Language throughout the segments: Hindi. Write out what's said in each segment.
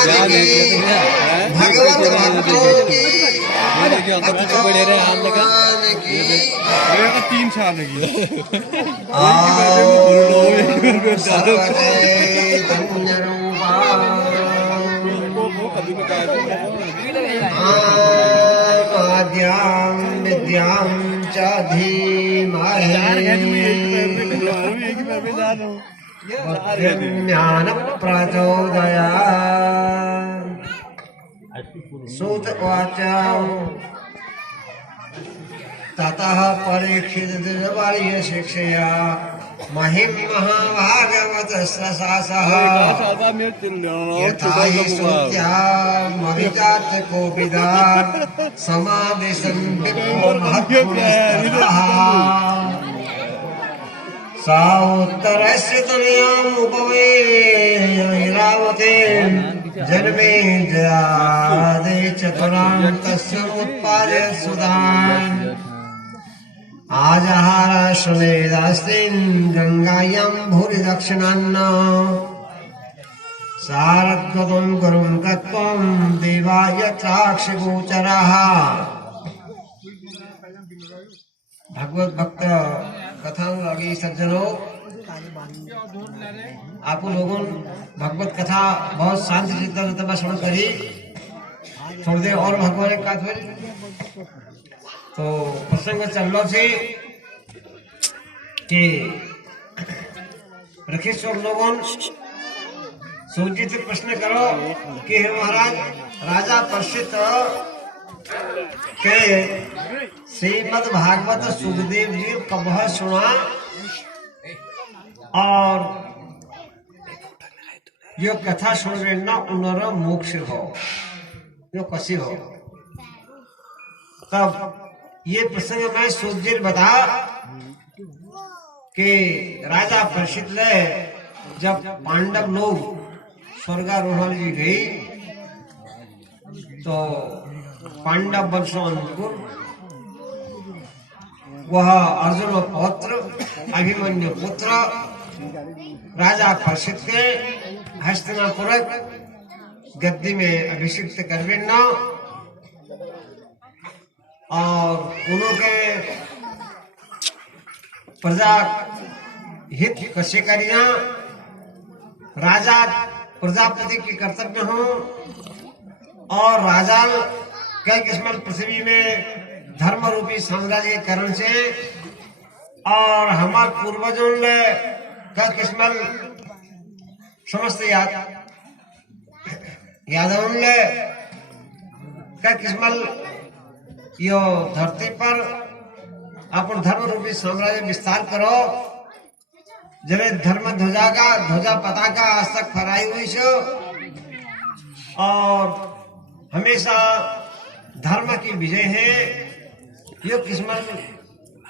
महाराज की, भगवत भक्तों की, भगवान की। 3 साल लगी सर्वचैतन्य रूपा आद्यां विद्यां च धीमहि ज्ञान प्रचोदयात्। सूत उवाच ततः परीक्षित द्विजवर्य शिक्षया महिं महाभागवतस्ससः यथा हि श्रुत्या मरिचात् कोपिदात् समावेशन् विप्रो सा उत्तरस्य तुल्यमुपवेयैरावते जन्मे जयादे चतुरां तस्य उत्पादय सुधान् आजहार श्वेदास्तीन् गङ्गायां भूरि दक्षिणान्न सारद्गतं गुरुं तत्त्वं देवाय चाक्षगोचरः। भगवत भक्त कथा लगी सज्जनों, आप लोगों भगवत कथा बहुत शांति चित्त में श्रवण करी। थोड़ी देर और भगवान का तो प्रसंग चल लो से कि रखे सब लोगों सूचित प्रश्न करो कि हे महाराज राजा परीक्षित के श्रीमद् भागवत सुखदेव जी कब सुना और यो कथा सुन रहे ना उन्होंने मोक्ष हो यो कसी हो। तब ये प्रसंग में सूर्य बता कि राजा परीक्षित ने जब पांडव लोग स्वर्गारोहण जी गई तो पांडव वंशों अनुकूल वह अर्जुन पौत्र अभिमन्यु पुत्र राजा परीक्षित के हस्तिनापुर गद्दी में अभिषिक्त करवेना और उनके प्रजा हित कसे करिया राजा प्रजापति के कर्तव्य हो और राजा कई किस्म पृथ्वी में धर्म रूपी साम्राज्य के कारण से और हमारे पूर्वजों ने कई किस्म समस्त यादवों ने कई किस्म यो धरती पर अपन धर्म रूपी साम्राज्य विस्तार करो जब धर्म ध्वजा पताका आज तक फहराई हुई छो और हमेशा धर्म की विजय है। यो किस्मत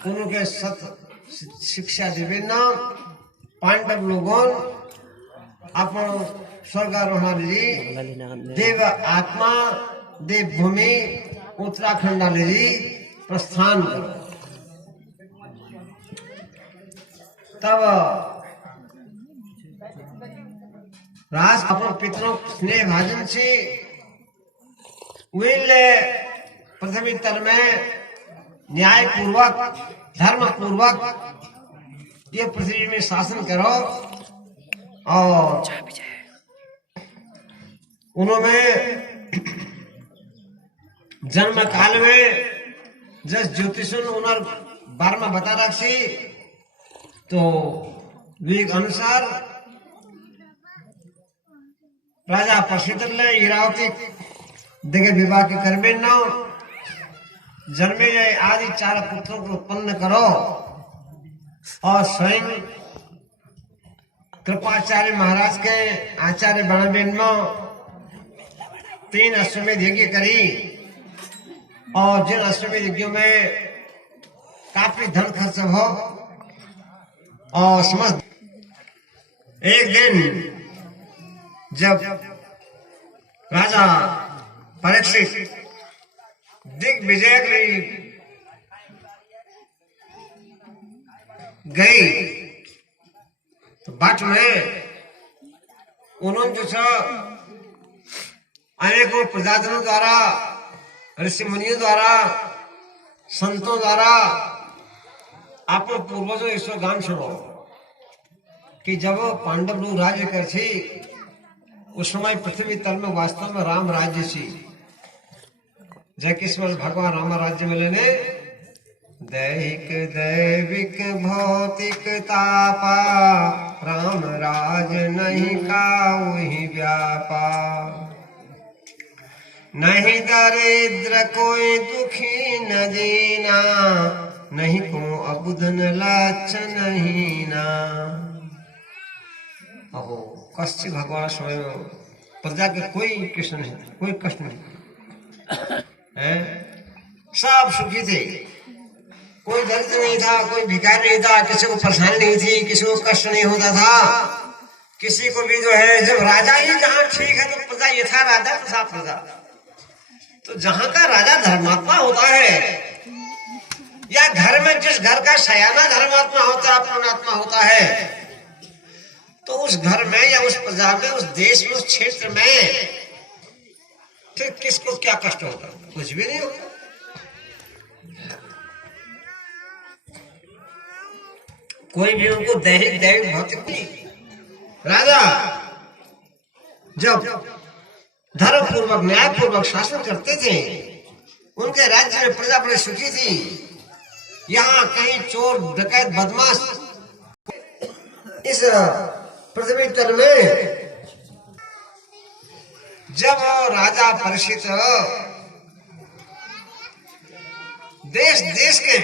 उनके सत शिक्षा देवे न पांडव लोगों अपन स्वर्गारोहण जी देव आत्मा देव भूमि उत्तराखंड जी प्रस्थान करो। तब राज अपन पितरों स्नेह भाजन से पृथ्वी तल में न्याय पूर्वक धर्म पूर्वक ये पृथ्वी में शासन करो और उन्होंने जन्म काल में जस ज्योतिषुन उनर बारे में बता रखी तो वे अनुसार राजा परीक्षित ने इरावती देखे विवाह के करबे न जन्मे आदि 4 पुत्रों को उत्पन्न करो और स्वयं कृपाचार्य महाराज के आचार्य बनबेन में 3 अश्वमेध यज्ञ करी और जिन अश्वमेध यज्ञों में काफी धन खर्च हो और समझ एक दिन जब राजा परीक्षित दिग्विजय के लिए गई तो बाट में उन्होंने जो अनेकों प्रजाजनों द्वारा, ऋषि मुनियों द्वारा, संतों द्वारा आपको पूर्वजों ईश्वर गान सुनो कि जब पांडव लोग राज्य कर थी उस समय पृथ्वी तल में वास्तव में राम राज्य थी। जय किस्मत भगवान राम राज्य में लेने दैहिक दैविक भौतिक तापा राम राज नहीं काऊ ही व्यापा। नहीं दरिद्र कोई दुखी न दीना नहीं को अबुधन लाच नहीं ना। अहो कष्ट भगवान स्वयं प्रजा के कोई कृष्ण नहीं, कोई कष्ट नहीं है, सब सुखी थे। कोई दरिद्र नहीं था, कोई भिखारी नहीं था, किसी को परेशानी नहीं थी, किसी को कष्ट नहीं होता था, किसी को भी जो है जब राजा ही जहाँ ठीक है तो प्रजा यथा राजा तथा प्रजा। तो जहाँ का राजा धर्मात्मा होता है या घर में जिस घर का शयाना धर्मात्मा होता है, पुण्यात्मा होता है, तो उस घर में या उस प्रजा में, उस देश में, उस क्षेत्र में फिर किसको क्या कष्ट होता? कुछ भी नहीं होता। कोई भी उनको दैहिक दैविक भौतिक नहीं। राजा जब धर्म पूर्वक न्याय पूर्वक शासन करते थे उनके राज्य में प्रजा बड़ी सुखी थी। यहाँ कहीं चोर डकैत बदमाश इस पृथ्वी तल में जब राजा परीक्षित देश देश के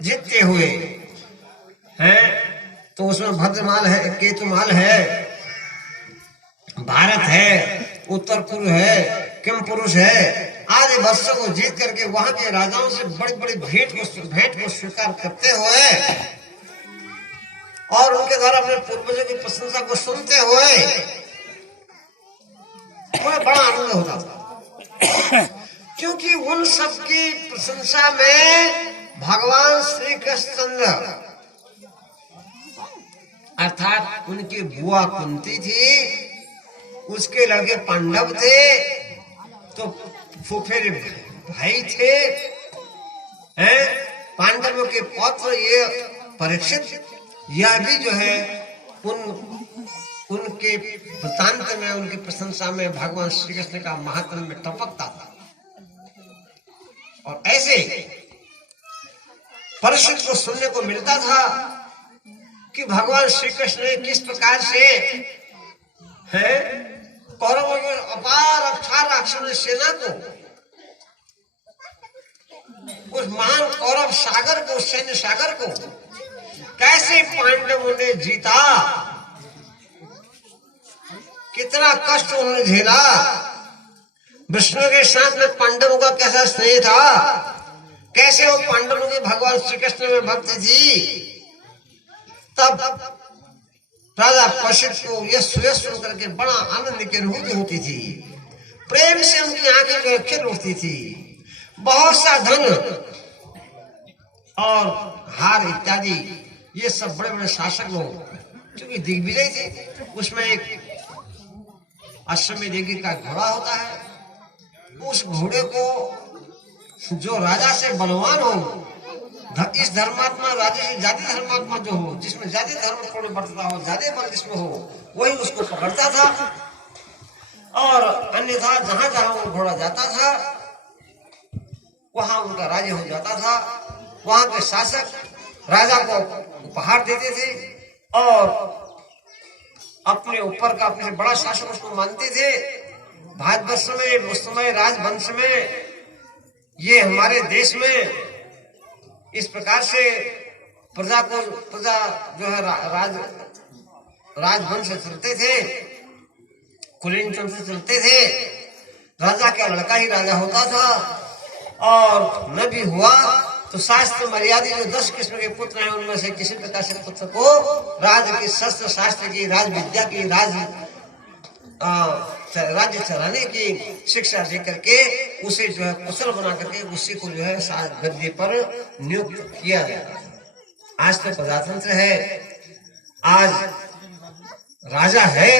जीतते हुए हैं तो उसमें भद्रमाल है, केतुमाल है, भारत है, उत्तर पूर्व है, किम पुरुष है आदि वस्तु को जीत करके वहां के राजाओं से बड़ी बड़ी भेंट को स्वीकार करते हुए और उनके द्वारा अपने पूर्वजों की प्रशंसा को सुनते हुए उन्हें बड़ा आनंद होता था, क्योंकि उन सबकी प्रशंसा में भगवान श्री कृष्णचंद्र अर्थात उनकी बुआ कुंती थी, उसके लड़के पांडव थे, तो फुफेरे भाई थे, हैं पांडवों के पौत्र ये परीक्षित, यह भी जो है उनके वृतांत में, उनकी प्रशंसा में भगवान श्री कृष्ण का महात्म्य में टपकता था। और ऐसे परीक्षित को सुनने को मिलता था कि भगवान श्री कृष्ण ने किस प्रकार से है कौरवों की अपार अक्षार राक्षस सेना को, उस महान कौरव सागर को, सैन्य सागर को कैसे पांडवों ने जीता, कितना कष्ट उन्होंने झेला, विष्णु के साथ में पांडवों का कैसा स्नेह था, कैसे वो पांडवों की भगवान श्री कृष्ण में भक्ति थी। तब राजा परीक्षित को यह सुन करके बड़ा आनंद की अनुभूति होती थी, प्रेम से उनकी आंखें जो खिल उठती थी। बहुत सा धन और हार इत्यादि ये सब बड़े बड़े शासक लोग क्योंकि दिग्विजय थे, उसमें एक अश्वमेध देवी का घोड़ा होता है, उस घोड़े को जो राजा से बलवान हो, इस धर्मात्मा राजा से ज्यादा धर्मात्मा जो हो, जिसमें ज्यादा धर्म थोड़ा बढ़ता हो, ज्यादा बल जिसमें हो, वही उसको पकड़ता था। और अन्यथा जहां जहां वो घोड़ा जाता था वहां उनका राज्य हो जाता था। वहां के शासक राजा को उपहार देते थे और अपने ऊपर का अपने बड़ा शासक उसको मानते थे। भारतवर्ष में उस समय राजवंश में, ये हमारे देश में इस प्रकार से प्रजा जो है राजवंश चलते थे, कुलीन तंत्र चलते थे। राजा का लड़का ही राजा होता था और न भी हुआ तो शास्त्र मर्यादा जो 10 किस्म के पुत्र हैं उनमें से किसी प्रकार से पुत्र को राज्य की शस्त्र शास्त्र की, राज विद्या की, राज्य चलाने की शिक्षा दे करके उसे जो है कुशल बना करके उसी को जो है गद्दी पर नियुक्त किया गया। आज तो प्रजातंत्र है, आज राजा है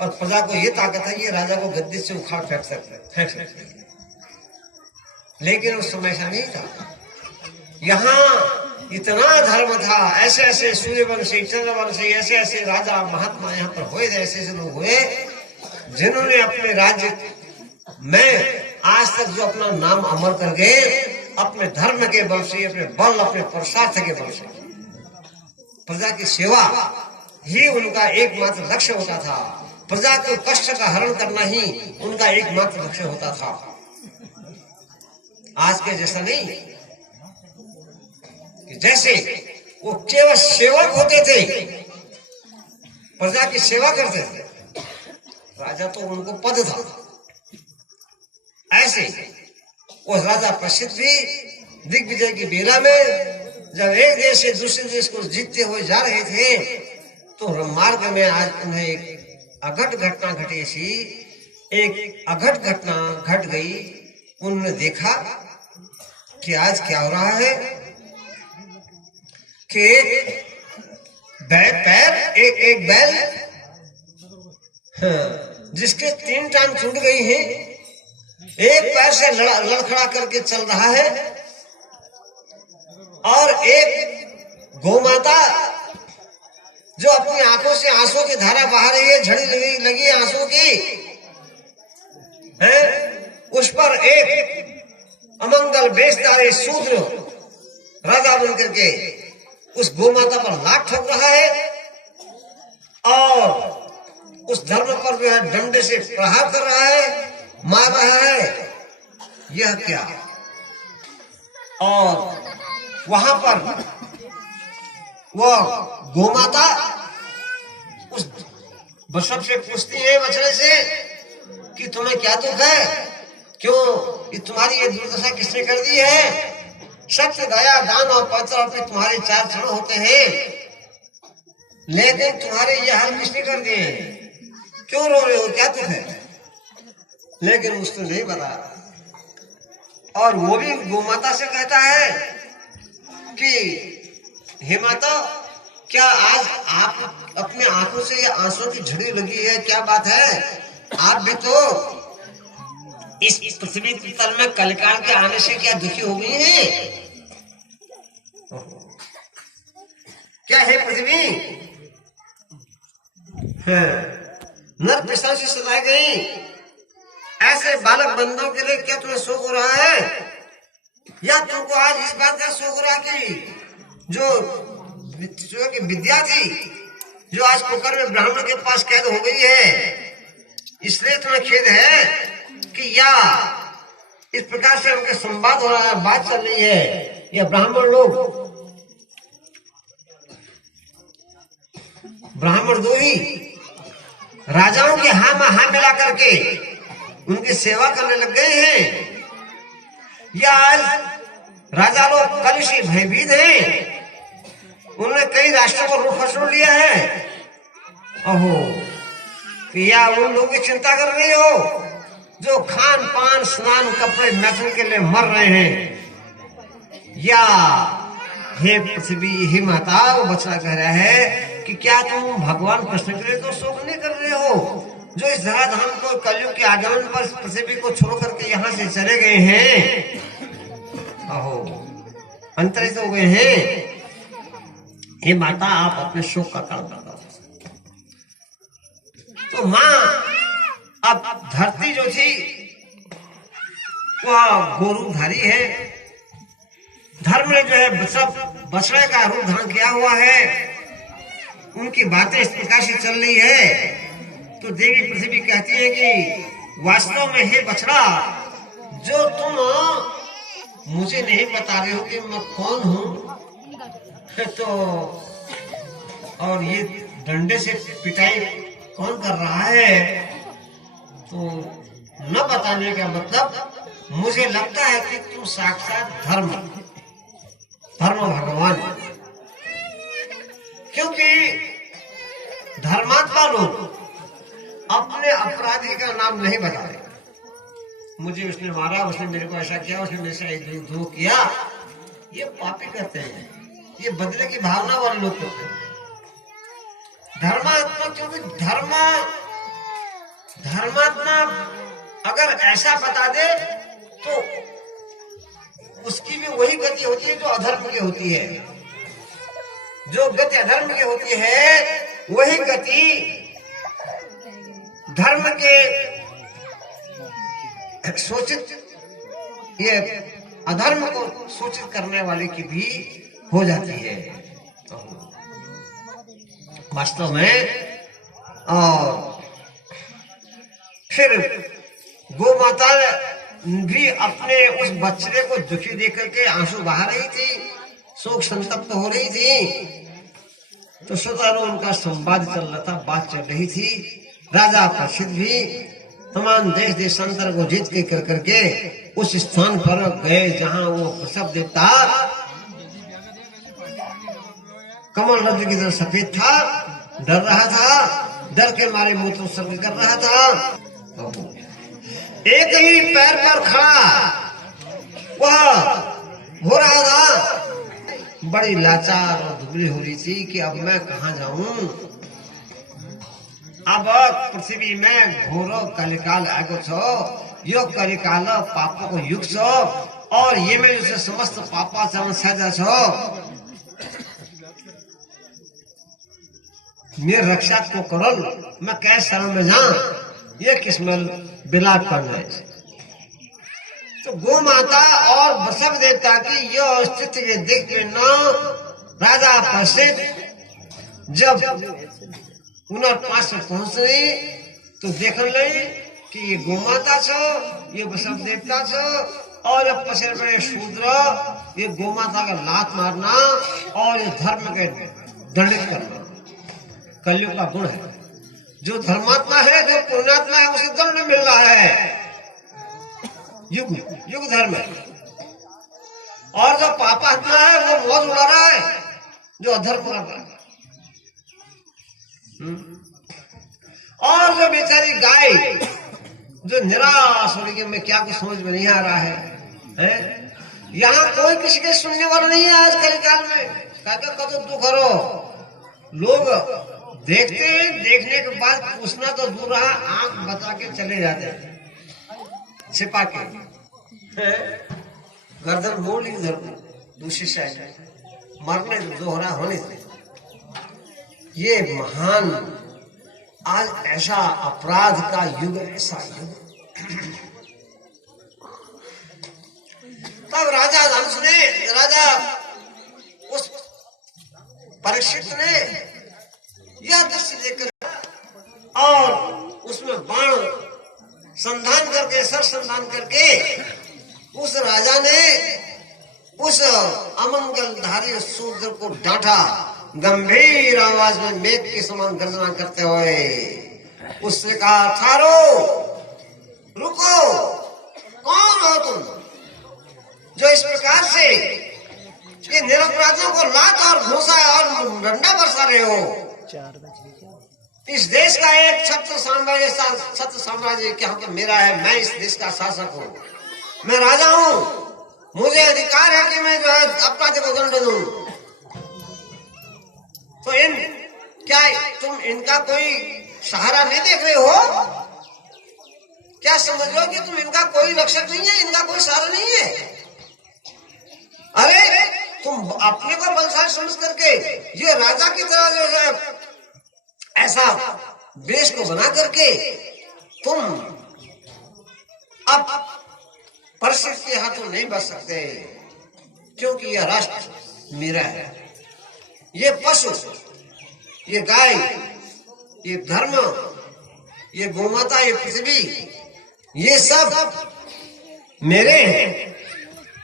और प्रजा को ये ताकत है ये राजा को गद्दी से उखाड़ फेंक सकते हैं। लेकिन उस समय ऐसा नहीं था। यहाँ इतना धर्म था, ऐसे ऐसे सूर्यवंशी, चंद्रवंशी, ऐसे ऐसे राजा महात्मा यहाँ पर हुए, ऐसे ऐसे लोग हुए जिन्होंने अपने राज्य में आज तक जो अपना नाम अमर कर गए, अपने धर्म के बल से, अपने बल, अपने पुरुषार्थ के बल से। प्रजा की सेवा ही उनका एकमात्र लक्ष्य होता था। प्रजा को कष्ट का हरण करना ही उनका एकमात्र लक्ष्य होता था। आज के जैसा नहीं कि जैसे वो केवल सेवक होते थे, प्रजा की सेवा करते थे, राजा तो उनको पद था। ऐसे वो राजा प्रसिद्ध भी दिग्विजय की बेला में जब एक देश से दूसरे देश को जीतते हुए जा रहे थे, तो मार्ग में आज उन्हें एक अघट घटना घटी सी, एक अघट घटना घट गई। उन्होंने देखा कि आज क्या हो रहा है कि एक बैल जिसके 3 टांग टूट गई हैं, एक पैर से लड़खड़ा करके चल रहा है, और एक गोमाता जो अपनी आंखों से आंसू की धारा बहा रही है, झड़ी लगी आंसू की है, उस पर एक अमंगल बेशदारी शूद्र राजा बन करके उस गोमाता पर लात ठोक रहा है और उस धर्म पर जो है डंडे से प्रहार कर रहा है, मार रहा है। यह क्या? और वहां पर वह गोमाता उस बछड़ से पूछती है, बछड़े से, कि तुम्हें क्या दुख है, क्यों ये तुम्हारी ये दुर्दशा किसने कर दी है? सत्य, दया, दान और पवित्र पे तुम्हारे 4 चरण होते हैं, लेकिन तुम्हारे ये हाल किसने कर दिए? क्यों रो रहे हो, क्या दुख है? लेकिन उसको नहीं बता। और वो भी गोमाता से कहता है कि हे माता, क्या आज आप अपने आंखों से ये आंसू की झड़ी लगी है, क्या बात है? आप भी तो इस पृथ्वी तल में कलकाल के आने से क्या दुखी हो गई है? क्या है पृथ्वी? नर पिशाच से सताई गई, ऐसे बालक बंदों के लिए क्या तुम्हें शोक हो रहा है? या तुमको आज इस बात का शोक हो रहा कि जो कि विद्या थी, जो आज कुकर में ब्राह्मण के पास कैद हो गई है, इसलिए तुम्हें खेद है कि या इस प्रकार से उनके संवाद हो रहा है, बात चल रही है, या ब्राह्मण दो ही राजाओं के हाँ में हाँ मिला करके उनकी सेवा करने लग गए हैं, या आज राजा लोग कल से भयभीत हैं, उन्होंने कई राष्ट्रों को रुख फसोड़ लिया है। ओहो, या उन लोगों की चिंता कर रही हो जो खान पान, स्नान, कपड़े, मैथुन के लिए मर रहे हैं? या हे पृथ्वी, हे माता, वो बछड़ा कह रहा है कि क्या तुम भगवान कृष्ण के लिए तो शोक नहीं कर रहे हो, जो इस धराधाम को कलयुग के आगमन पर पृथ्वी को छोड़ करके यहाँ से चले गए हैं? अहो, अंतरित हो गए हैं। हे माता, आप अपने शोक का कारण बताओ। तो माँ, अब धरती जो थी वह गोरूपधारी है, धर्म ने जो है सब बछड़े का रूप धारण किया हुआ है, उनकी बातें इस प्रकार से चल रही है। तो देवी पृथ्वी कहती है कि वास्तव में हे बछड़ा, जो तुम मुझे नहीं बता रहे हो कि मैं कौन हूं, तो और ये डंडे से पिटाई कौन कर रहा है, तो न बताने का मतलब मुझे लगता है कि तुम साक्षात धर्म भगवान, क्योंकि धर्मात्मा लोग अपने अपराधी का नाम नहीं बताते। मुझे उसने मारा, उसने मेरे को ऐसा किया, उसने मेरे से द्रोह किया, ये पापी करते हैं, ये बदले की भावना वाले लोग करते हैं। धर्मात्मा, क्योंकि धर्म धर्मात्मा अगर ऐसा बता दे तो उसकी भी वही गति होती है जो अधर्म की होती है। जो गति अधर्म की होती है वही गति धर्म के सूचित, ये अधर्म को सूचित करने वाले की भी हो जाती है वास्तव में। और फिर गौ माता भी अपने उस बच्चे को दुखी देख करके आंसू बहा रही थी, शोक संतप्त हो रही थी। तो स्वतः उनका संवाद चल रहा था, बात चल रही थी। राजा प्रसिद्ध भी तमाम देश देशांतर को जीत के कर करके उस स्थान पर गए जहां वो प्रसव देवता कमल रज की तरह सफेद था, डर रहा था, डर के मारे मूत्र उत्सर्ग कर रहा था। एक ही पैर पर खड़ा वह हो रहा था, बड़ी लाचार और दुबली हो रही थी कि अब मैं कहां जाऊं। अब पृथ्वी में घोरो कलिकाल आगो छो, यो कलिकाल पापों को युग छो, और ये में उसे समस्त पापा सजा छो। मेरे रक्षा को करल, मैं कैसे शरण में जा, ये किस्मत बिलाप कर रहे। तो गौ माता और बसव देवता की यह स्थिति ये देख के न राजा प्रसिद्ध जब उनके पास पहुंचे तो देख ले कि ये गौ माता छो, ये बसव देवता छो, और ये पसर बड़े शूद्र ये गौ माता का लात मारना और ये धर्म के दंडित करना कलयुग का गुण है। जो धर्मात्मा है, जो पुण्यात्मा है, उसे दंड मिल रहा है, युग युग धर्म। और जो पापात्मा है वो मौज उड़ा रहा है, जो अधर्म कर रहा है। और जो बेचारी गाय जो निराश हो रही, मैं क्या कुछ समझ में नहीं आ रहा है? यहाँ कोई किसी के सुनने वाला नहीं है आज कलिकाल में। काका का तो दुख करो, लोग देखते हैं, देखने के बाद पूछना तो दूर रहा, आंख बता के चले जाते हैं छिपा के। गर्दन मोड़ ली इधर दूसरी साइड, मरने तो दोहरा होने से। ये महान आज ऐसा अपराध का युग, ऐसा युग। तब राजा धनुष ने, राजा उस परीक्षित ने यह दृश्य देखकर और उसमें बाण संधान करके, सर संधान करके उस राजा ने उस अमंगलधारी शूद्र को डांटा, गंभीर आवाज में मेघ के समान गर्जना करते हुए उसने कहा, थारो रुको, कौन हो तुम जो इस प्रकार से ये निरपराधियों को लात और घूंसा और डंडा बरसा रहे हो? इस देश का एक छत्र साम्राज्य क्या तो मेरा है, मैं इस देश का शासक हूँ, मैं राजा हूँ, मुझे अधिकार है कि मैं जो है अपराधी को दंड दूं। तो क्या तुम इनका कोई सहारा नहीं देख रहे हो? क्या समझ लो कि तुम इनका कोई रक्षक नहीं है, इनका कोई सहारा नहीं है? अरे तुम अपने को बलशाली समझ करके ये राजा की तरह जो है ऐसा देश को बना करके तुम अब परिस्थिति के हाथों नहीं बच सकते, क्योंकि यह राष्ट्र मेरा है, ये पशु, ये गाय, ये धर्म, ये गोमाता, ये पृथ्वी, ये सब मेरे हैं।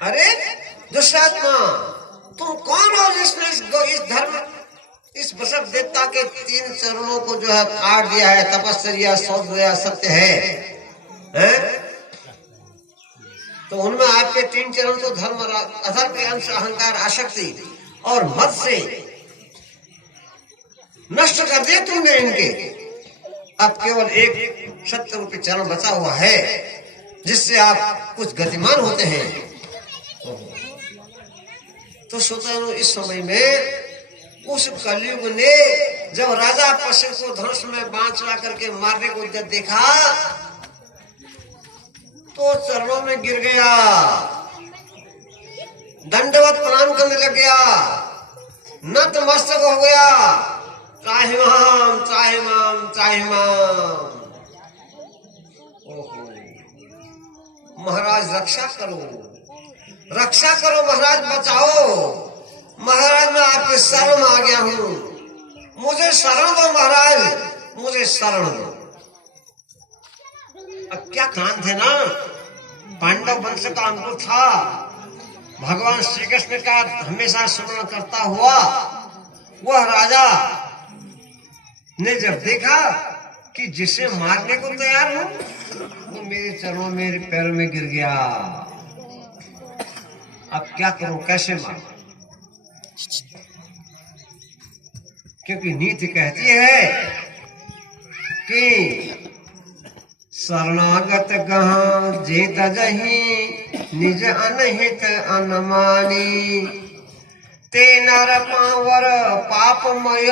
अरे दुष्टात्मा, तुम कौन हो जिसने इस धर्म, इस बसव देवता के 3 चरणों को जो है काट दिया है? तपस्या, सौंदर्य, सत्य है? तो उनमें आपके 3 चरण तो धर्म, अधर्म के अंश, अहंकार, आसक्ति और मत से नष्ट कर दिए तुमने इनके। अब केवल एक सत्य रूपी चरण बचा हुआ है जिससे आप कुछ गतिमान होते हैं। तो श्रोताओं, इस समय में उस कलयुग ने जब राजा पशु को धनुष में बाण चला करके मारने को जब देखा तो चरणों में गिर गया, दंडवत प्रणाम करने लग गया, नतमस्तक हो गया, चाहे माम चाहे माम चाहे माम। ओहो महाराज रक्षा करो, रक्षा करो महाराज, बचाओ महाराज, मैं आपके शरण में आ गया हूं, मुझे शरण दो महाराज, मुझे शरण दो। अब क्या काम थे ना, पांडव वंश का अंकुर था, भगवान श्री कृष्ण का हमेशा स्मरण करता हुआ वह राजा ने जब देखा कि जिसे मारने को तैयार हूं वो मेरे चरणों मेरे पैरों में गिर गया, अब क्या करूं, कैसे मारूं? क्योंकि नीति कहती है कि शरणागत गहाँ जेत जही निज अनहित अनमानी, ते नर पावर पापमय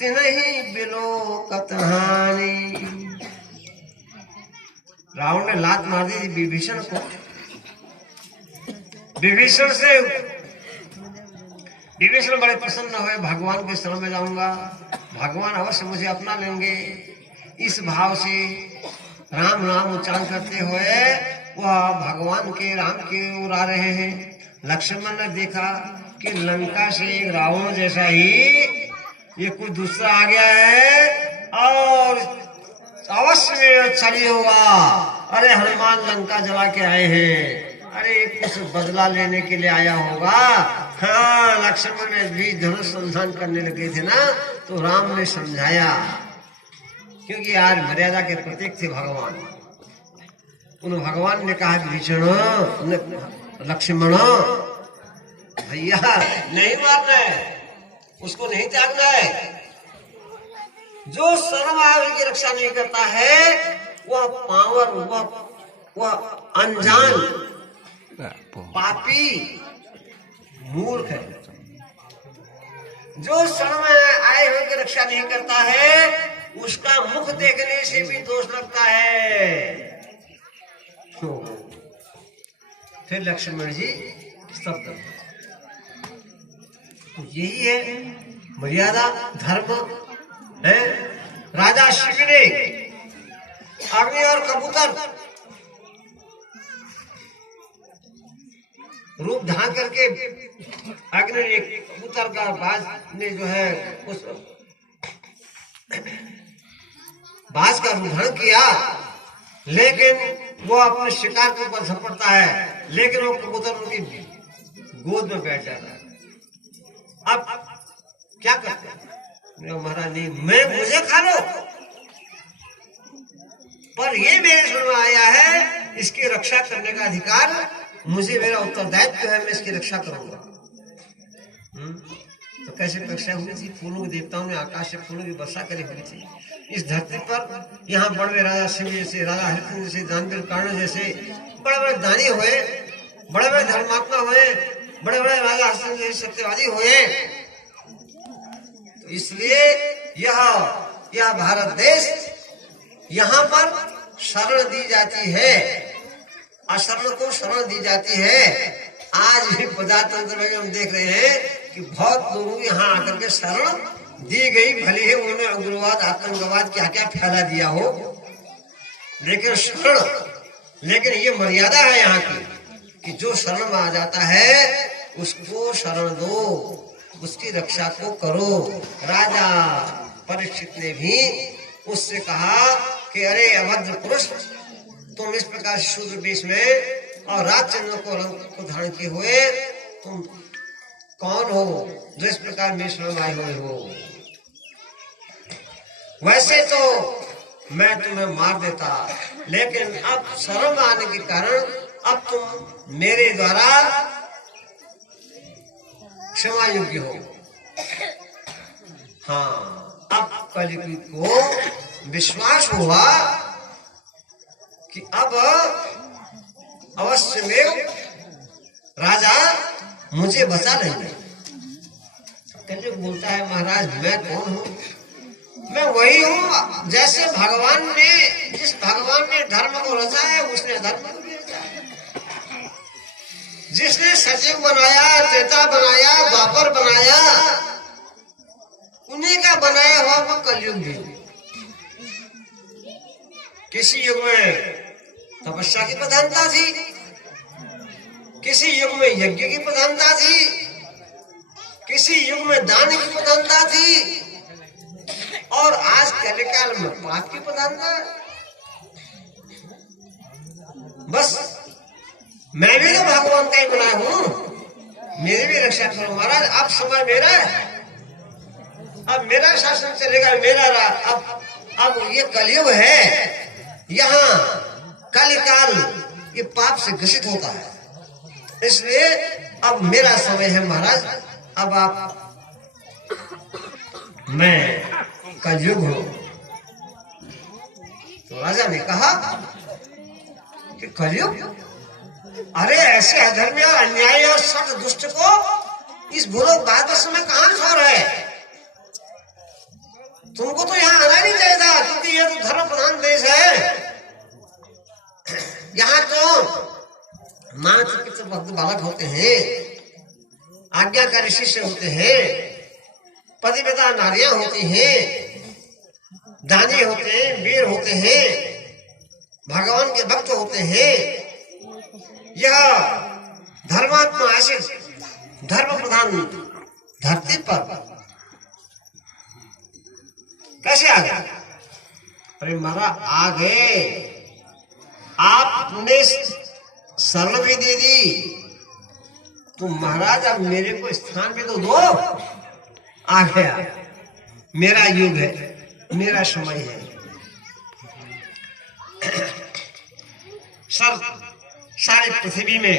तिनहि बिलोकत हानि। रावण ने लात मार दी विभीषण को। विभीषण बड़े प्रसन्न हुए, भगवान के शरण में जाऊंगा, भगवान अवश्य मुझे अपना लेंगे। इस भाव से राम नाम उच्चारण करते हुए वह भगवान के राम की ओर आ रहे हैं। लक्ष्मण ने देखा कि लंका से एक रावण जैसा ही ये कुछ दूसरा आ गया है और अवश्य में छली होगा। अरे हनुमान लंका जला के आए हैं, अरे कुछ बदला लेने के लिए आया होगा। हाँ, लक्ष्मण ने भी धनुष संधान करने लगे थे ना, तो राम ने समझाया, क्योंकि आज मर्यादा के प्रतीक थे भगवान। उन भगवान ने कहा विभीषण लक्ष्मण भैया नहीं मारना है, उसको नहीं त्यागना है। जो शरण की रक्षा नहीं करता है वह पावर, वह अनजान पापी मूर्ख है। जो शरण में आए हुए की रक्षा नहीं करता है उसका मुख देखने से भी दोष लगता है। तो फिर लक्ष्मण जी शब्द, तो यही है मर्यादा धर्म है। राजा शिव ने अग्नि और कबूतर रूप धारण करके अग्नि ने कबूतर का बाज ने जो है उस बाज का रूप धारण किया, लेकिन वो अपने शिकार के ऊपर झपटता है, लेकिन वो कबूतर उनकी गोद में बैठ जाता है। अब क्या करते हैं? महाराज नहीं, मैं मुझे खा लो, पर ये मेरे समझ में आया है इसकी रक्षा करने का अधिकार मुझे, मेरा उत्तरदायित्व है, मैं इसकी रक्षा करूंगा। तो कैसे रक्षा हुई थी? फूलों के देवताओं ने आकाश से फूलों की वर्षा करी हुई थी इस धरती पर। यहाँ बड़े राजा शिव जैसे, राजा हरिश्चंद्र जैसे, दानवीर कर्ण जैसे बड़े बड़े दानी हुए, बड़े बड़े धर्मात्मा हुए, बड़े बड़े राजा हरिश्चंद्र जैसे सत्यवादी हुए। तो इसलिए यह भारत देश, यहाँ पर शरण दी जाती है, अशरण को शरण दी जाती है। आज भी प्रजातंत्र में हम देख रहे हैं कि बहुत लोगों को यहाँ आकर के शरण दी गई, भले ही उन्होंने उग्रवाद आतंकवाद क्या क्या फैला दिया हो, लेकिन शरण, लेकिन ये मर्यादा है यहाँ की कि जो शरण में आ जाता है उसको शरण दो, उसकी रक्षा को करो। राजा परीक्षित ने भी उससे कहा कि अरे अभद्र पुरुष, तुम इस प्रकार शूद्र वेश में और राजचंद्र को धारण किए हुए तुम कौन हो जो इस प्रकार मेरे शरण आए हुए हो? वैसे तो मैं तुम्हें मार देता, लेकिन अब शरण आने के कारण अब तुम मेरे द्वारा क्षमा योग्य हो। हाँ, अब कलियुग को विश्वास हुआ कि अब अवश्य में राजा मुझे बचा लेंगे। कलयुग बोलता है महाराज मैं कौन हूँ? मैं वही हूँ जैसे भगवान ने, जिस भगवान ने धर्म को रचा है उसने धर्म को भी रचा है। जिसने सचिव बनाया, त्रेता बनाया, द्वापर बनाया, उन्हीं का बनाया हुआ वो कलयुग भी। किसी युग में तपस्या की प्रधानता थी, किसी युग में यज्ञ की प्रधानता थी, किसी युग में दान की प्रधानता थी, और आज कलिकाल में पाप की प्रधानता। बस मैं भी तो भगवान का ही बनाया हूं, मेरी भी रक्षा करो महाराज। अब समय मेरा है, अब मेरा शासन चलेगा, मेरा अब ये कलयुग है, यहाँ कलिकाल ये पाप से ग्रसित होता है, इसलिए अब मेरा समय है महाराज। अब आप, मैं कलयुग हूं। तो राजा ने कहा कि कलयुग, अरे ऐसे अधर्म और अन्याय और सत दुष्ट को इस बुरे भारतवर्ष में कहां छोड़ है? तुमको तो यहाँ आना नहीं चाहिए था, क्योंकि ये तो धर्म प्रधान देश है। यहाँ तो मानव चिकित्सक भक्त बालक होते हैं, आज्ञाकारी शिष्य होते हैं, पतिव्रता नारियां होती हैं, दानी होते हैं, वीर होते हैं, भगवान के भक्त होते हैं। यह धर्मात्मा ऐसे धर्म प्रधान धरती पर कैसे आ गए? अरे महाराज आ गए, आपने शरण भी दे दी, तो महाराज अब मेरे को स्थान भी तो दो। आ गया, मेरा युग है, मेरा समय है। सारी पृथ्वी में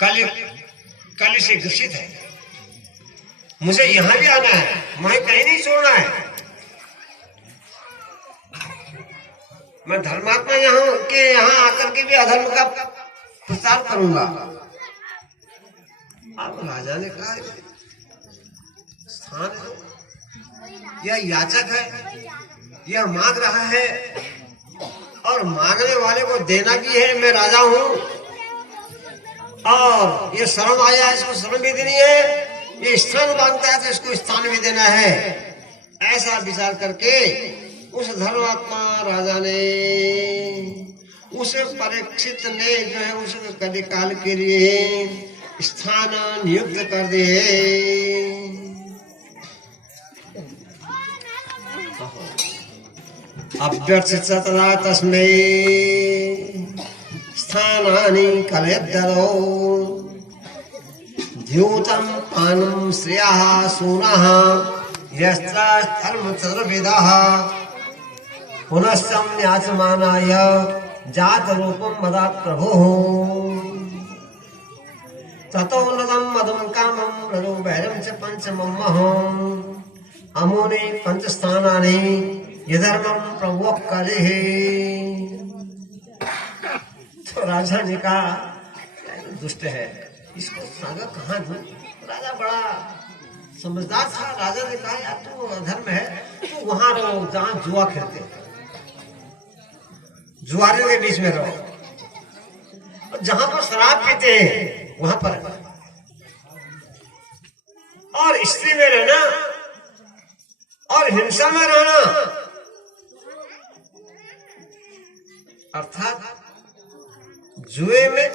कलि से ग्रसित है, मुझे यहां भी आना है, मुझे कहीं नहीं छोड़ना है। मैं धर्मात्मा यहाँ आकर के भी अधर्म का प्रचार करूंगा। अब राजा ने कहा स्थान है, यह याचक है, यह मांग रहा है, और मांगने वाले को देना भी है। मैं राजा हूं, और ये शरण आया, इसको शरण भी देनी है, ये स्थान मांगता है तो इसको स्थान भी देना है। ऐसा विचार करके उस धर्मात्मा राजा ने, उस परीक्षित ने जो है उस कलिकाल के लिए स्थान नियुक्त कर दिए। अभ्यर्थित तदा तस्मै स्थानानि कलयद्धरो द्यूतं पानं श्रियः सूनः यस्त्रधर्म चतुर्विधः पुनश्च याचमानाय जात रूपं मदा प्रभुः ततोन्नतं मदं कामं रजो वैरं च पंचमम् अमूनि पंचस्थानानि यधर्मं प्रवोक्कलिः। तो राजा ने कहा दुष्ट है, इसको सागा कहाँ दूं? राजा बड़ा समझदार था। राजा ने कहा यार तू अधर्म है, तू वहां रहो जहां जुआ खेलते हो, जुआरियों के बीच में रहो, और जहां पर शराब पीते हैं वहां पर, और स्त्री में रहना और हिंसा में रहना, अर्थात जुए में।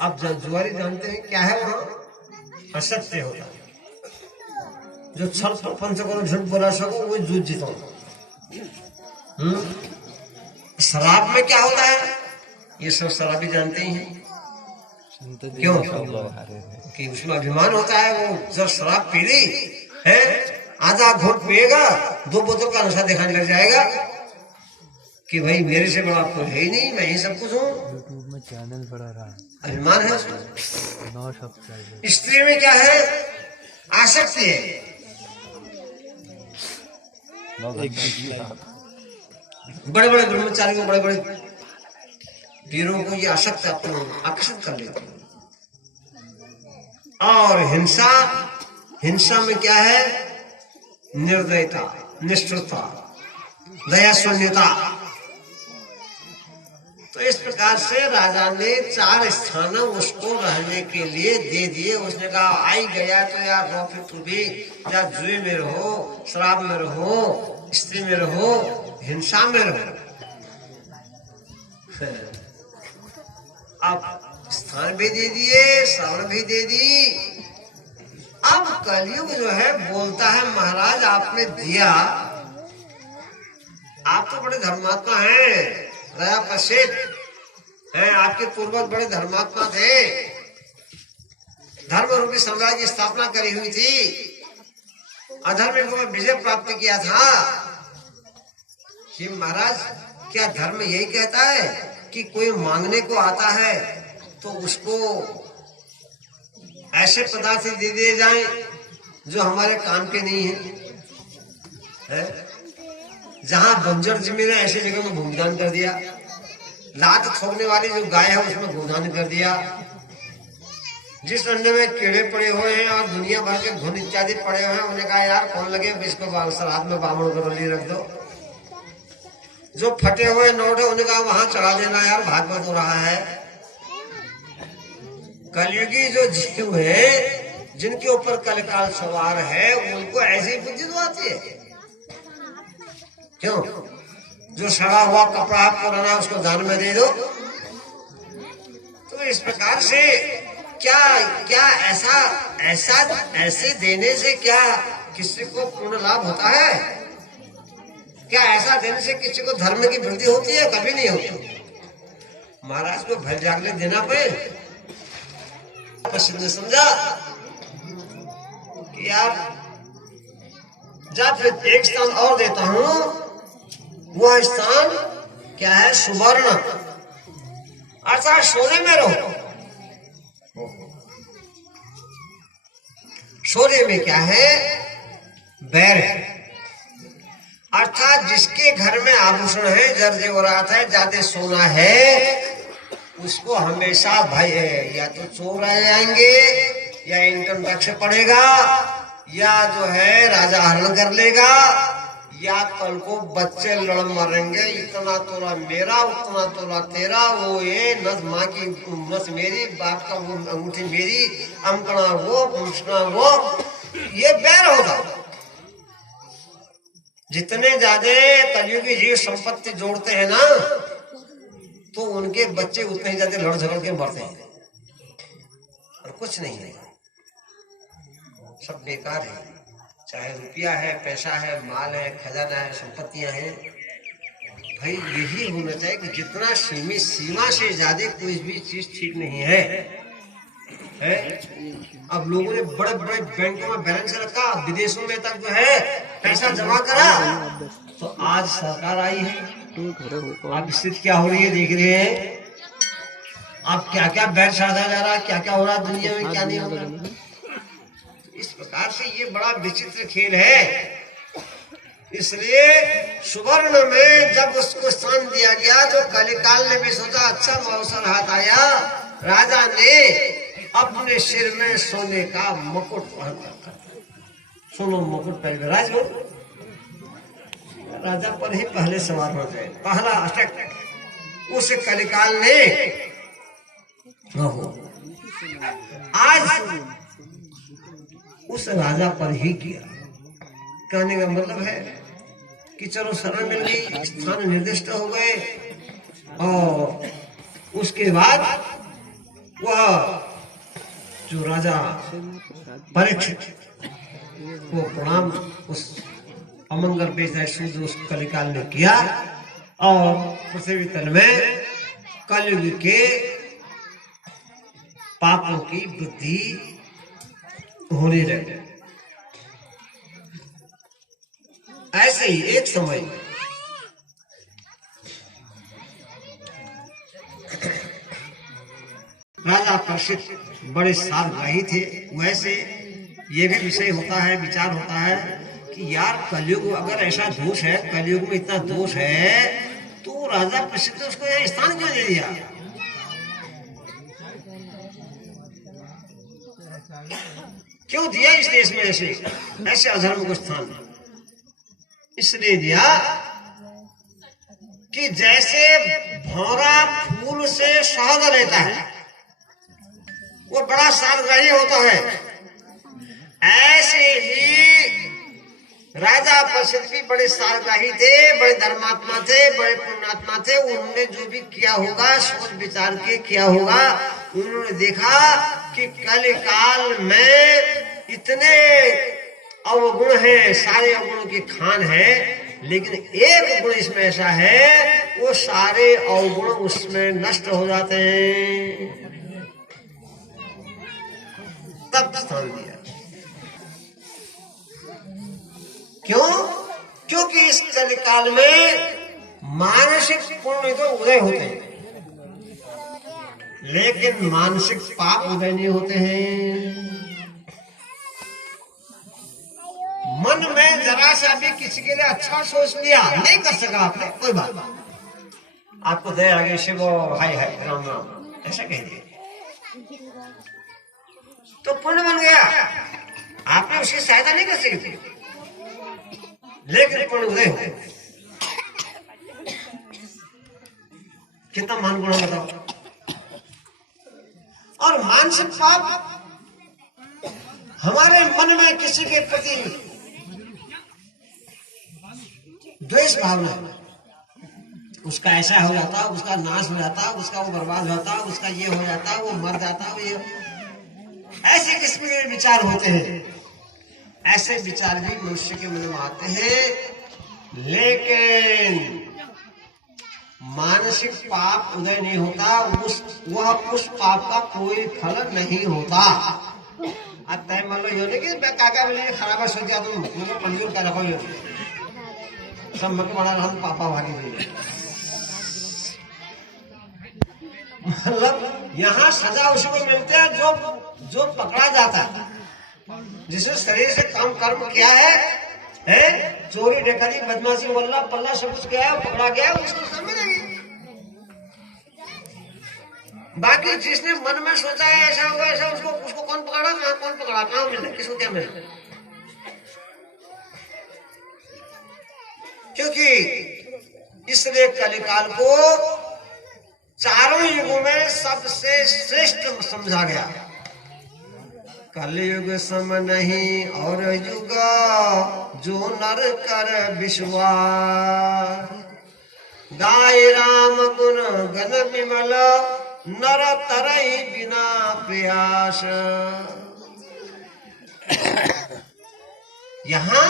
अब जुआरी जानते हैं क्या है, वहां असत्य होता है, जो छल पंच करो झूठ बोला सको वो जूझ जीतो। शराब में क्या होता है ये सब शराबी जानते ही हैं। क्यों? कि उसमें अभिमान होता है। वो जब शराब पी ली है, आधा घूट पिएगा, 2 बोतल का नशा दिखाने लग जाएगा कि भाई मेरे से बड़ा कोई है ही नहीं, मैं ही सब कुछ हूँ। यूट्यूब में चैनल बढ़ा रहा है, अभिमान है उसमें। 9 सब्सक्राइबर। स्त्री में क्या है? आसक्ति है। बड़े बड़े ब्रह्मचारी को, बड़े बड़े वीरों को ये आसक्त आकर्षित कर लेते हैं। और हिंसा, हिंसा में क्या है? निर्दयता, निष्ठुरता, दया शून्यता। तो इस प्रकार से राजा ने 4 स्थान उसको रहने के लिए दे दिए। उसने कहा आई गया तो यार रहो, फिर तू भी या जुए में रहो, शराब में रहो, स्त्री में रहो, हिंसा में रहो। अब स्थान भी दे दिए, श्रवण भी दे दी। अब कलयुग जो है बोलता है महाराज आपने दिया, आप तो बड़े धर्मात्मा हैं, दया प्रसिद्ध हैं, आपके पूर्वज बड़े धर्मात्मा थे, धर्म रूपी साम्राज्य की स्थापना करी हुई थी, अधर्म को विजय प्राप्त किया था। शिव महाराज क्या धर्म यही कहता है कि कोई मांगने को आता है तो उसको ऐसे पदार्थ दे दिए जाएं जो हमारे काम के नहीं है? जहां बंजर जमीन है ऐसी जगह में भूमिदान कर दिया, लात ठोकने वाली जो गाय है उसमें भूमिदान कर दिया, जिस अंडे में कीड़े पड़े हुए हैं और दुनिया भर के घुन इत्यादि पड़े हुए हैं, उन्हें कहा यार कौन लगे इसको श्राद्ध में बामण को बलि रख दो। जो फटे हुए नोट है उन्हें कहा वहां चढ़ा देना यार, भागवत हो रहा है। कलयुगी जो जीव है जिनके ऊपर कलकाल सवार है उनको ऐसी बुद्धि तो आती है क्यों? जो सड़ा हुआ कपड़ा आपको रहना उसको दान में दे दो। तो इस प्रकार से क्या क्या ऐसे देने से क्या किसी को पूर्ण लाभ होता है? क्या ऐसा देने से किसी को धर्म की वृद्धि होती है? कभी नहीं होती। महाराज को भर जागले देना पे प्रसिद्ध ने समझा कि यार जब फिर एक स्थान और देता हूं, वह स्थान क्या है? सुवर्ण, अर्थात सोने में रहो। सोने में क्या है? बैर है, अर्थात जिसके घर में आभूषण है, जर जेवरात है, ज्यादा सोना है, उसको हमेशा भय है, या तो चोर आ जाएंगे, या इनकम टैक्स पड़ेगा, या जो है राजा हरण कर लेगा, या कल को बच्चे लड़ मरेंगे, इतना तोला मेरा उतना तोला तेरा, वो ये नस माँ की नस मेरी, बाप का वो अंगूठी मेरी, अमकड़ा वो पूछना वो, ये बैर होगा। जितने ज्यादा कलयुगी जीव संपत्ति जोड़ते हैं ना, तो उनके बच्चे उतने ही ज्यादा लड़ झगड़ के मरते हैं, और कुछ नहीं है, सब बेकार है। चाहे रुपया है, पैसा है, माल है, खजाना है, संपत्तियां हैं, भाई यही होना चाहिए कि जितना सीमित, सीमा से ज्यादा कोई भी चीज ठीक नहीं है, है? अब लोगों ने बड़े बड़े बैंकों में बैलेंस रखा, विदेशों में तक जो है पैसा जमा करा, तो आज सरकार आई है, अब स्थिति क्या हो रही है देख रहे हैं। अब क्या क्या बैठ साधा जा रहा है, क्या क्या हो रहा है दुनिया में, क्या नहीं हो रहा। इस प्रकार से ये बड़ा विचित्र खेल है। इसलिए सुवर्ण में जब उसको स्थान दिया गया तो कलिकाल ने भी सोचा अच्छा अवसर हाथ आया, राजा ने अपने सिर में सोने का मुकुट पहन रखा, सोनो मुकुट पहन राज हो, राजा पर ही पहले सवार हो गए, पहला अटक उस कलिकाल ने आज उस राजा पर ही किया। कहने का मतलब है कि चलो शरण मिल गई, स्थान निर्दिष्ट हो गए, और उसके बाद वह जो राजा परीक्षित वो प्रणाम उस अमंगल पेश शुद्ध उस कलिकाल ने किया, और पृथ्वी तल में कलयुग के पापों की वृद्धि होने लगे। ऐसे ही एक समय राजा परीक्षित बड़े साधग्राही थे। वैसे ये भी विषय होता है, विचार होता है कि यार कलयुग अगर ऐसा दोष है, कलयुग में इतना दोष है, तो राजा परीक्षित ने उसको यह स्थान क्यों दे दिया? क्यों दिया इस देश में ऐसे ऐसे अधर्म को स्थान? इसलिए दिया कि जैसे भौरा फूल से शहद लेता है, वो बड़ा सारग्राही होता है, ऐसे ही राजा परिषद भी बड़े सारग्राही थे, बड़े धर्मात्मा थे, बड़े पुण्यात्मा थे। उन्होंने जो भी किया होगा सोच विचार के किया होगा। उन्होंने देखा कि कल काल में इतने अवगुण हैं, सारे अवगुणों की खान है, लेकिन एक गुण इसमें ऐसा है, वो सारे अवगुण उसमें नष्ट हो जाते हैं। तब स्थान दिया। क्यों? क्योंकि इस कलिकाल में मानसिक पुण्य तो उदय होते हैं, लेकिन मानसिक पाप उदय नहीं होते हैं। मन में जरा सा भी किसी के लिए अच्छा सोच लिया, नहीं कर सका आपने, कोई बात, आपको दया आगे शिव हाय हाय राम राम ऐसा कह दिया तो पुण्य बन गया, आपने उसकी सहायता नहीं कर सकी थी, लेकिन पुण्य उदय हो गया। कितना मान गुण बताओ। और मानसिक पाप हमारे मन में किसी के प्रति द्वेष भावना, उसका ऐसा हो जाता, उसका नाश हो जाता, उसका वो बर्बाद हो जाता, उसका ये हो जाता, वो मर जाता, वो ये, ऐसे किस्म के विचार होते हैं। ऐसे विचार भी मनुष्य के मन में आते हैं, लेकिन मानसिक पाप उदय नहीं होता, उस पाप का कोई फल नहीं होता। अब तय मान लो यो नहीं कि काका बोले खराब सोच गया तुम मतलब मंजूर कर रखो, यो सब मत बड़ा हम पापा भागी हुई, मतलब यहाँ सजा उसको मिलते हैं जो पकड़ा जाता है, जिसने शरीर से काम कर्म किया है, चोरी डकैती बदमाशी वल्ला पल्ला सब कुछ किया है, पकड़ा गया है, उसको सजा मिलेगी। बाकी जिसने मन में सोचा है ऐसा होगा ऐसा, उसको कौन पकड़ा, कौन पकड़ा, कहाँ मिले, किसको क्या मिले? क्योंकि इसलिए कलिकाल को चारों युगों में सबसे श्रेष्ठ समझा गया। कलयुग सम नहीं और युग जो नर कर विश्वास, गाय राम गुण गण विमल नर तरई बिना प्रयास। यहां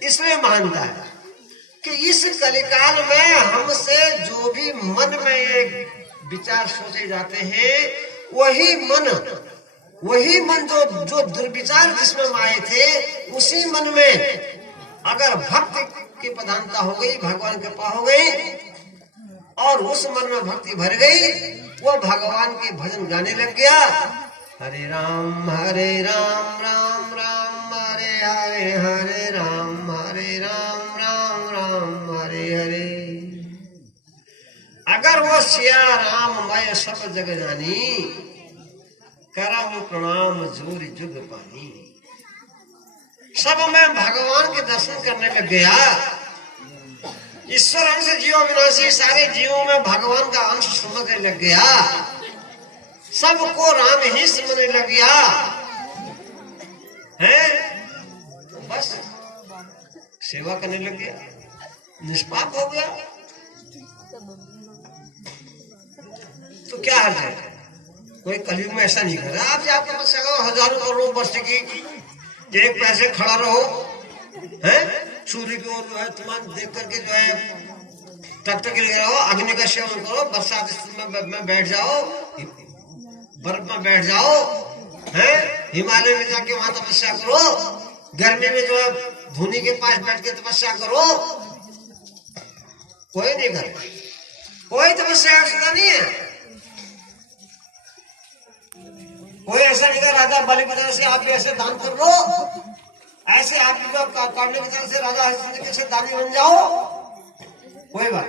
इसलिए मानता है कि इस कलिकाल में हमसे जो भी मन में एक विचार सोचे जाते हैं, वही मन जो दुर्विचार जिसमें आए थे, उसी मन में अगर भक्ति की प्रधानता हो गई, भगवान की कृपा हो गई और उस मन में भक्ति भर गई, वो भगवान के भजन गाने लग गया। हरे राम राम राम हरे हरे, हरे राम राम राम हरे हरे। अगर वो सिया राम मैं सब जग जानी, करम प्रणाम जोरी जुग पानी। सब में भगवान के दर्शन करने लग गया। ईश्वर अंश जीव विनाशी, सारे जीवों में भगवान का अंश समझने लग गया। सबको राम ही समझने लग गया है, तो बस सेवा करने लग गया, निष्पाप हो गया। तो क्या हर्ज है? कोई कलयुग में ऐसा नहीं कर रहा। आप आपका तपस्या करो हजारों करोड़ों वर्ष की, एक पैसे खड़ा रहो, हैं सूर्य की ओर जो है तुम देख करके जो है तख्त के लिए रहो, अग्नि का सेवन करो, बरसात में बैठ जाओ, बर्फ में बैठ जाओ, हैं हिमालय में जाके वहां तपस्या करो, गर्मी में जो है धुनी के पास बैठ के तपस्या करो। कोई नहीं करे, कोई तपस्या ऐसा नहीं है। कोई ऐसा नहीं कर राजा बलि की तरह से आप भी ऐसे दान कर लो, ऐसे आप भी काटने की तरह से राजा हरिश्चंद्र के दानी बन जाओ, कोई बात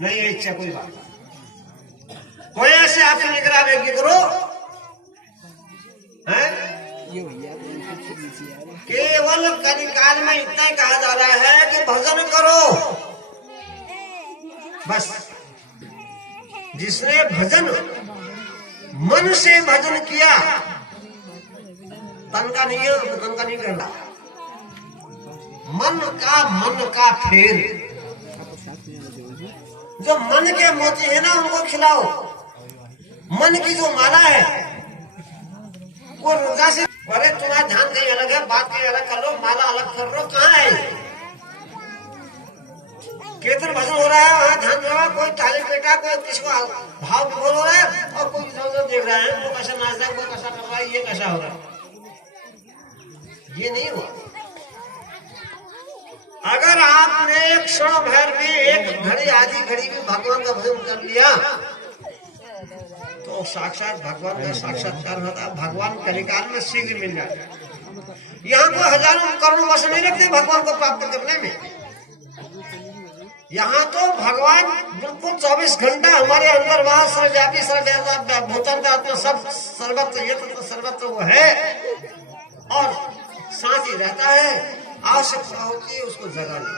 नहीं है इच्छा, कोई बात। कोई ऐसे आपसे निकला यज्ञ करो है? केवल कलिकाल में इतना ही कहा जा रहा है कि भजन करो, बस। जिसने भजन मन से भजन किया, तन का नहीं है, तन का नहीं करना, मन का फेर। जो मन के मोती है ना, उनको खिलाओ। मन की जो माला है वो रोजा से, अरे तुम्हारा ध्यान कहीं अलग है, बात कहीं अलग कर लो, माला अलग कर लो, कहाँ है? कीर्तन भजन हो रहा है, वहाँ ध्यान दे रहा है, कोई ताली पेटा, कोई किसी को भाव बोल हो रहा है, और कोई इधर देख रहा है, वो कैसा नाच रहा है, वो कैसा कर रहा है, ये कैसा हो रहा है। ये नहीं हुआ। अगर आपने एक क्षण भर में, एक घड़ी, आधी घड़ी में भगवान का भजन कर लिया, तो साक्षात भगवान का साक्षात्कार होता। भगवान कलिकाल में शीघ्र मिल जाता है। यहाँ को हजारों करोड़ों वर्ष नहीं लगते भगवान को प्राप्त करने में। यहाँ तो भगवान बिल्कुल 24 घंटा हमारे अंदर, वहां सर्वव्यापी, सर्वव्यापी, भूतल सब सर्वत्र, ये तो सर्वत्र वो है, और साथ ही रहता है। आवश्यकता होती है उसको जगाने।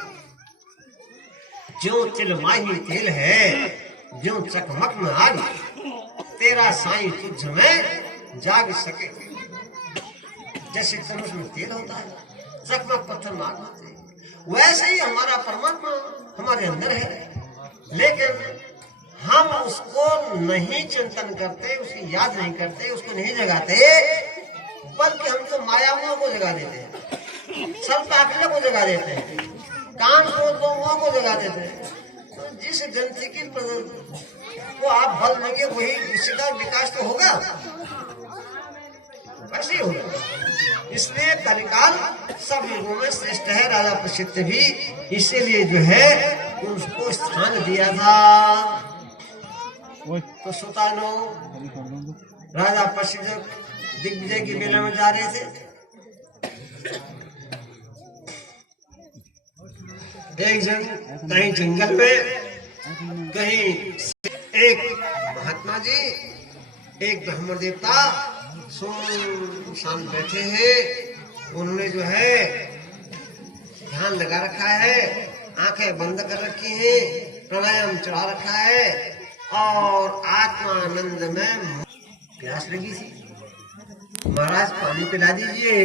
जो तिल माही तेल है, जो चकमक में आग, तेरा साईं तुझ में जाग सके। जैसे धनुष में तेल होता है, चकमक पत्थर में आग होते हैं, वैसे ही हमारा परमात्मा हमारे अंदर है। लेकिन हम उसको नहीं चिंतन करते, उसकी याद नहीं करते, उसको नहीं जगाते, बल्कि हम तो मायाओं को जगा देते हैं, सब काफिले को जगा देते हैं, काम को को जगा देते हैं। तो जिस ग्रंथि की को आप बल देंगे, वही उसका विकास तो होगा, वैसे ही होगा। इसलिए कलिकाल सब युगों में श्रेष्ठ है। राजा प्रसिद्ध भी इसीलिए जो है उसको स्थान दिया था। तो सुतानो राजा प्रसिद्ध दिग्विजय की मेला में जा रहे थे। एक जन कहीं जंगल में, कहीं एक महात्मा जी, एक ब्राह्मण देवता सुनसान बैठे हैं। उन्होंने जो है ध्यान लगा रखा है, आंखें बंद कर रखी हैं, प्राणायाम चढ़ा रखा है, और आत्मानंद में प्यास लगी थी। महाराज पानी पिला दीजिए।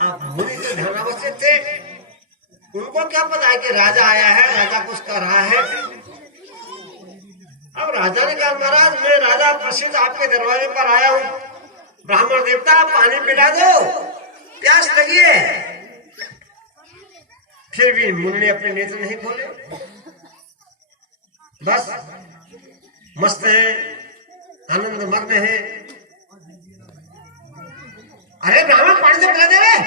आप मुनि तो ध्यानावस्थित थे, उनको क्या पता है कि राजा आया है, राजा कुछ कर रहा है। अब राजा ने कहा, महाराज मैं राजा प्रसिद्ध आपके दरवाजे पर आया हूँ, ब्राह्मण देवता पानी पिला दो, प्यास लगी है। फिर भी मुनि ने अपने नेत्र नहीं खोले, बस मस्त है, आनंद मग्न है। अरे ब्राह्मण पानी तो पिला दे रहे।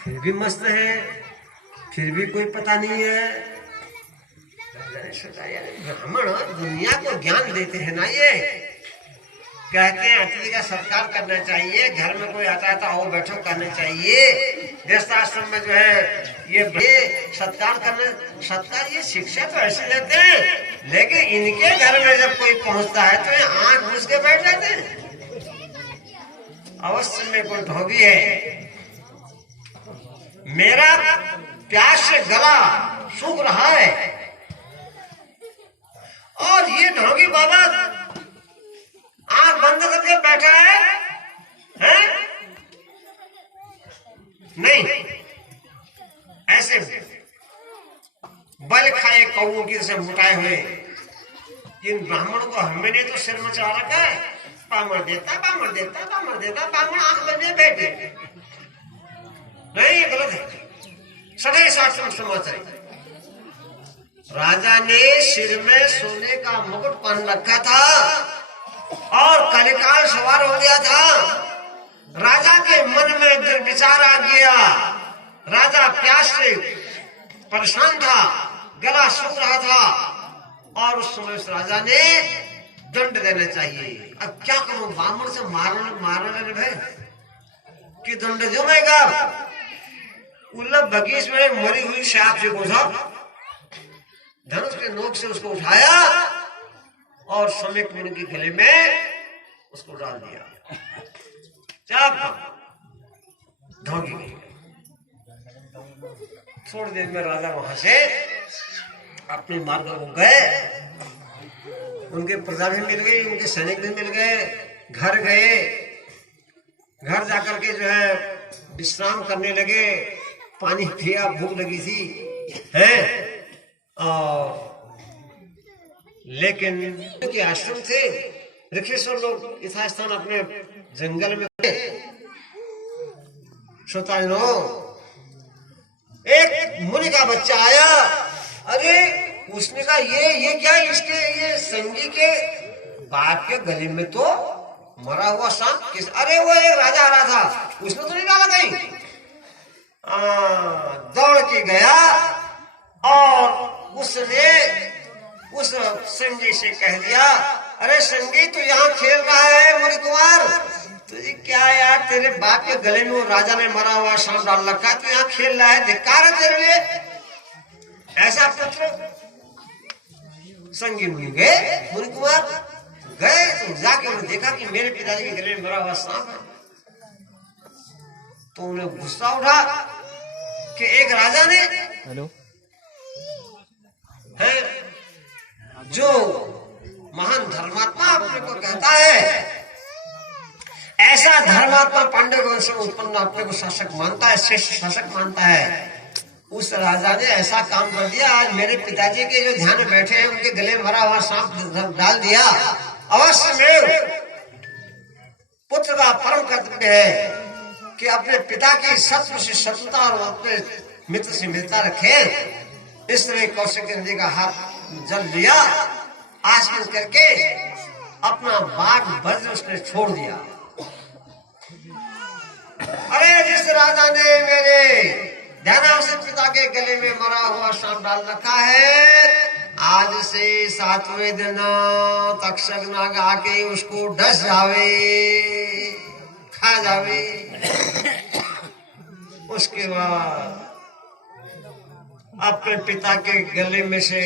फिर भी मस्त है, फिर भी कोई पता नहीं है। ब्राह्मण दुनिया को ज्ञान देते हैं ना, ये कहते हैं अतिथि का सत्कार करना चाहिए, घर में कोई आता है तो आओ बैठो करना चाहिए, गृहस्थाश्रम में जो है ये सत्कार करना, सत्कार ये शिक्षा तो ऐसे लेते हैं, लेकिन इनके घर में जब कोई पहुंचता है तो ये आंख घुस के बैठ जाते हैं। अवश्य में कोई ढोंगी है, मेरा प्यास से गला सूख रहा है, और ये ढोंगी बाबा आंख बंद करके बैठा है, हैं? नहीं, ऐसे बल खाए कौओं की से मुटाए हुए इन ब्राह्मणों को हमने तो सिर में चढ़ा रखा है। पामर देता, पामर देता, पामर देता, पामर आंख बंद बैठे। नहीं, गलत है। सदैव शास्त्र समाचार। राजा ने सिर में सोने का मुकुट पहन रखा था और कलिकाल सवार हो गया था। राजा के मन में विचार आ गया, राजा प्यास से परेशान था, गला सूख रहा था, और उस समय उस राजा ने दंड देना चाहिए। अब क्या करूं, ब्राह्मण से मारने भाई कि दंड देगा। उल्लभ बगीच में मरी हुई सांप से पूछा, धनुष के नोक से उसको उठाया और सम्यक मुनि के गले में उसको डाल दिया। चाप धोगी गई। थोड़ी देर में राजा वहां से अपने मार्ग को गए। उनके प्रजा भी मिल गई, उनके सैनिक भी मिल गए। घर गए, घर जाकर के जो है विश्राम करने लगे, पानी पिया, भूख लगी थी है। और लेकिन के आश्रम थे, ऋषिश्वर लोग यथास्थान अपने जंगल में श्रोताजनों, एक मुनि का बच्चा आया। अरे उसने कहा ये क्या, इसके ये संगी के बाप के गले में तो मरा हुआ सांप किस? अरे वो एक राजा आ रहा था, उसने तो नहीं डाला कहीं। दौड़ के गया और उसने उस संगी से कह दिया, अरे संगी तू यहाँ खेल रहा है मुनि कुमार, तुझे क्या यार, तेरे बाप के गले में वो राजा ने मरा हुआ सांप डाल रखा है, तू यहाँ खेल रहा है, धिक्कार है तेरे लिए। ऐसा पुत्र संगी मुनि गए, मुनि कुमार गए तो जाके उन्होंने देखा कि मेरे पिताजी के गले में मरा हुआ सांप है। तो उन्हें गुस्सा उठा कि एक राजा ने हेलो है जो महान धर्मात्मा अपने को कहता है, ऐसा धर्मात्मा पांडव वंश में उत्पन्न अपने को शासक मानता है, श्रेष्ठ शासक मानता है, उस राजा ने ऐसा काम कर दिया, आज मेरे पिताजी के जो ध्यान में बैठे हैं उनके गले में मरा हुआ सांप डाल दिया। अवश्य में पुत्र का परम कर्तव्य है कि अपने पिता की शत्रु से शत्रुता और अपने मित्र से मित्रता रखे। इस तरह कौशिक नदी का हाथ जल लिया, आसमान करके अपना बाग वज्र उसने छोड़ दिया। अरे जिस राजा ने मेरे ध्यान से पिता के गले में मरा हुआ सांप डाल रखा है, आज से 7वें दिन तक्षक नाग आके उसको डस जावे, खा जावे। उसके बाद अपने पिता के गले में से